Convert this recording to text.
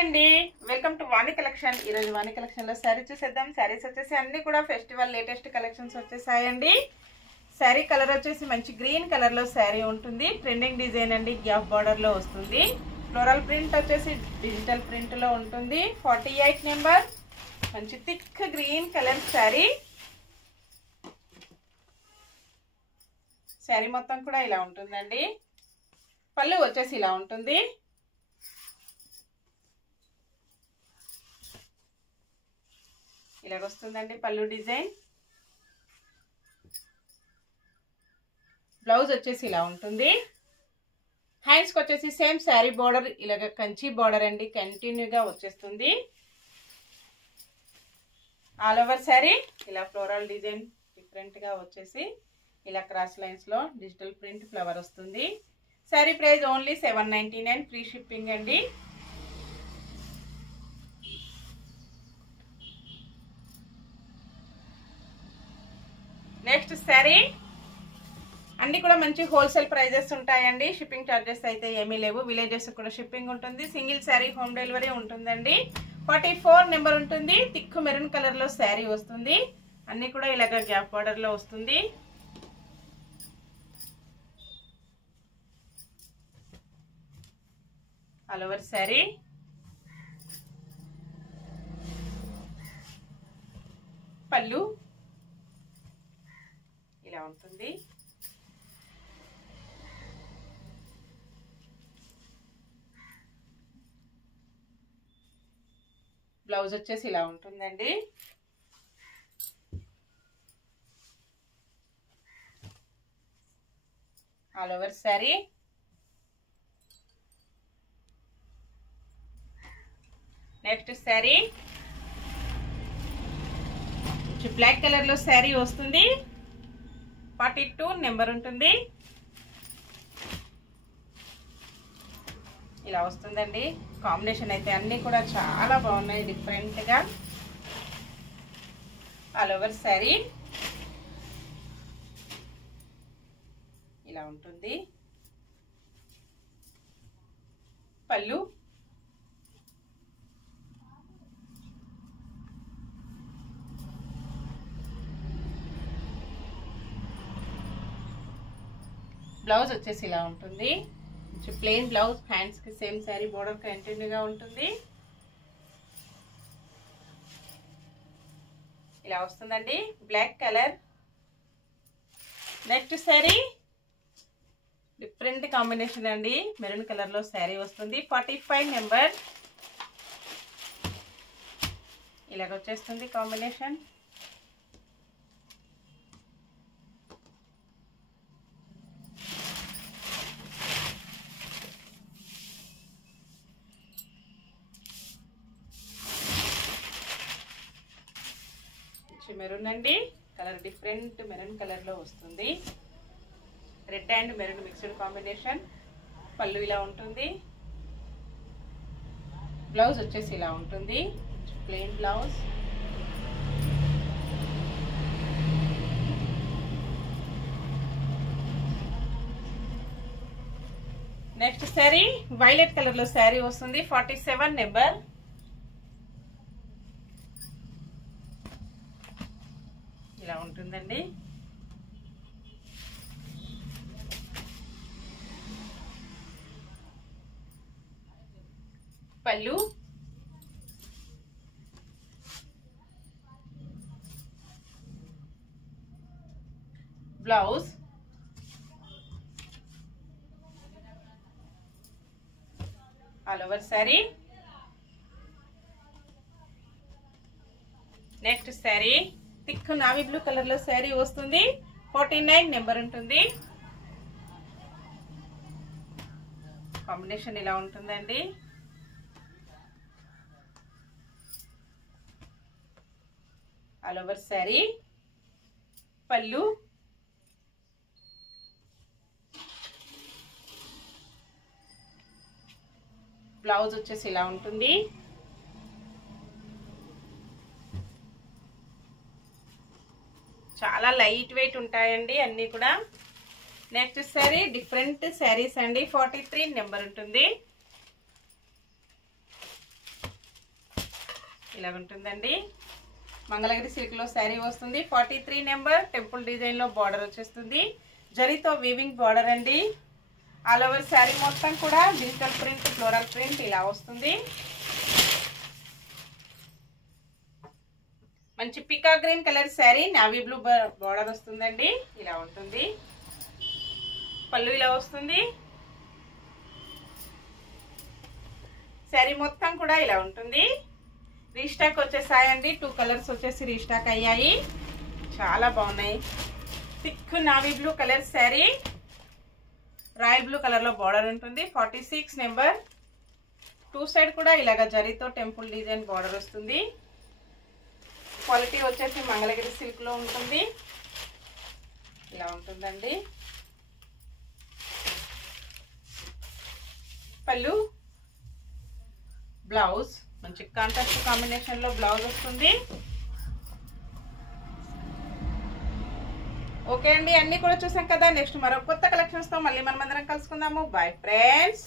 అండి, welcome to Vani collection. ఈరోజు వాణి collection లో శారీ చూసేద్దాం. శారీస్ వచ్చేసి అన్ని కూడా ఫెస్టివల్ లేటెస్ట్ కలెక్షన్స్ వచ్చేసాయండి. శారీ కలర్ వచ్చేసి మంచి గ్రీన్ కలర్ లో శారీ ఉంటుంది. ట్రెండింగ్ డిజైన్ అండి, గ్యాప్ బార్డర్ లో వస్తుంది. ఫ్లోరల్ ప్రింట్ వచ్చేసి డిజిటల్ ప్రింట్ లో ఉంటుంది. 48 నెంబర్, మంచి thick green colour sari. Sari మొత్తం కూడా ఇలా ఉంటుందండి. పళ్ళు వచ్చేసి ఇలా ఉంటుంది. ఇలాగ వస్తుందండి పళ్ళు డిజైన్. బ్లౌజ్ వచ్చేసి ఇలా ఉంటుంది. హ్యాండ్స్కి వచ్చేసి సేమ్ శారీ బార్డర్, ఇలాగ కంచి బార్డర్ అండి, కంటిన్యూగా వచ్చేస్తుంది. ఆల్ ఓవర్ శారీ ఇలా ఫ్లోరల్ డిజైన్ డిఫరెంట్ గా వచ్చేసి ఇలా క్రాస్ లైన్స్ లో డిజిటల్ ప్రింట్ ఫ్లవర్ వస్తుంది. Sari price only 799, free shipping అండి. నెక్స్ట్ శారీ అన్ని కూడా మంచి హోల్సేల్ ప్రైజెస్ ఉంటాయండి. షిప్పింగ్ ఛార్జెస్ అయితే ఏమీ లేవు. విలేజెస్ కూడా షిప్పింగ్ ఉంటుంది. సింగిల్ శారీ హోమ్ డెలివరీ ఉంటుందండి. 44 నెంబర్ ఉంటుంది. థిక్ మెరూన్ కలర్ లో శారీ వస్తుంది. అన్ని కూడా ఇలాగ గ్యాప్ బార్డర్ లో వస్తుంది. All over sari. పళ్ళు ఇలా ఉంటుంది. బ్లౌజ్ వచ్చేసి ఇలా ఉంటుందండి. All over sari. Next sari black colour లో శారీ వస్తుంది. 42 నెంబర్ ఉంటుంది. ఇలా వస్తుందండి. కాంబినేషన్ అయితే అన్ని కూడా చాలా బాగున్నాయి డిఫరెంట్ గా. ఆల్ ఓవర్ శారీ ఇలా ఉంటుంది. పళ్ళు బ్లౌజ్ వచ్చేసి ఇలా ఉంటుంది. ప్లెయిన్ బ్లౌజ్, హ్యాండ్స్ కి సేమ్ శారీ బోర్డర్ కంటిన్యూగా ఉంటుంది. ఇలా వస్తుందండి black colour. Next sari different combination అండి, మెరూన్ కలర్ లో శారీ వస్తుంది. 45 నెంబర్. ఇలాగ వచ్చేస్తుంది కాంబినేషన్. మెరూన్ అండి, కలర్ డిఫరెంట్ మెరూన్ కలర్ లో వస్తుంది. Red and maroon mixed combination. పళ్ళు ఇలా ఉంటుంది. బ్లౌజ్ వచ్చేసి ఇలా ఉంటుంది, plain blouse. Next sari violet colour లో శారీ వస్తుంది. 47 నెంబర్. ఇలా ఉంటుందండి. పళ్ళు blouse all over sari. Next sari thick navy blue colour లో శారీ వస్తుంది. 49 నెంబర్ ఉంటుంది. కాంబినేషన్ ఇలా ఉంటుందండి. All over sari. పళ్ళు బ్లౌజ్ వచ్చేసి ఇలా ఉంటుంది. చాలా లైట్ వెయిట్ ఉంటాయండి అన్ని కూడా. నెక్స్ట్ సారీ డిఫరెంట్ సారీస్ అండి 43 నెంబర్ ఉంటుంది. ఇలా ఉంటుందండి. మంగళగిరి సిల్క్ లో శారీ వస్తుంది. 43 నెంబర్. టెంపుల్ డిజైన్ లో బార్డర్ వచ్చేస్తుంది. జరీతో వీవింగ్ బార్డర్ అండి. ఆల్ ఓవర్ శారీ మొత్తం కూడా డిజిటల్ ప్రింట్, ఫ్లోరల్ ప్రింట్ ఇలా వస్తుంది. మంచి పికా green colour sari, navy blue border వస్తుందండి. ఇలా ఉంటుంది. పళ్ళు ఇలా వస్తుంది. శారీ మొత్తం కూడా ఇలా ఉంటుంది. రీస్టాక్ వచ్చేసాయండి. 2 కలర్స్ వచ్చేసి రీస్టాక్ అయ్యాయి. చాలా బాగున్నాయి. Thick navy blue colour sari, royal blue colour లో బార్డర్ ఉంటుంది. 46 నెంబర్. 2 సైడ్ కూడా ఇలాగ జరీతో టెంపుల్ డిజైన్ బార్డర్ వస్తుంది. క్వాలిటీ వచ్చేసి మంగళగిరి సిల్క్ లో ఉంటుంది. ఇలా ఉంటుందండి. పళ్ళు, బ్లౌజ్ మంచి కాంట్రాస్ట్ కాంబినేషన్ లో బ్లౌజ్ వస్తుంది. ఓకే అండి, అన్ని కూడా చూసాం కదా. నెక్స్ట్ మరో కొత్త కలెక్షన్స్ తో మళ్ళీ మనం అందరం కలుసుకుందాము. Bye friends.